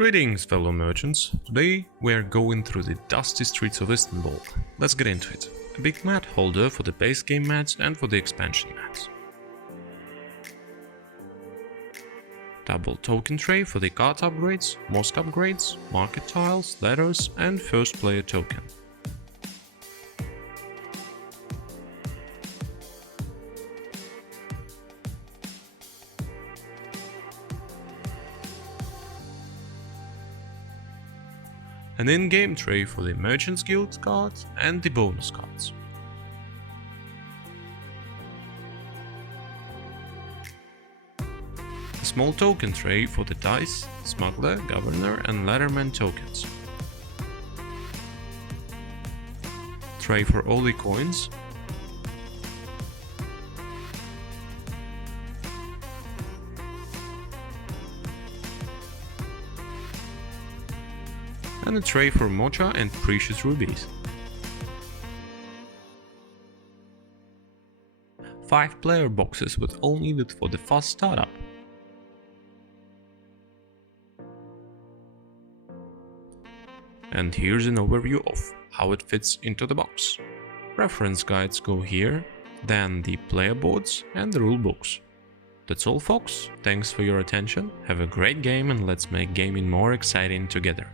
Greetings, fellow merchants. Today we are going through the dusty streets of Istanbul. Let's get into it. A big mat holder for the base game mats and for the expansion mats. Double token tray for the card upgrades, mosque upgrades, market tiles, ladders and first player token. An in-game tray for the Merchants Guild cards and the bonus cards. A small token tray for the Dice, Smuggler, Governor and Ladderman tokens. Tray for all the coins. And a tray for mocha and precious rubies. 5 player boxes with all needed for the fast startup. And here's an overview of how it fits into the box. Reference guides go here, then the player boards and the rule books. That's all folks, thanks for your attention, have a great game and let's make gaming more exciting together.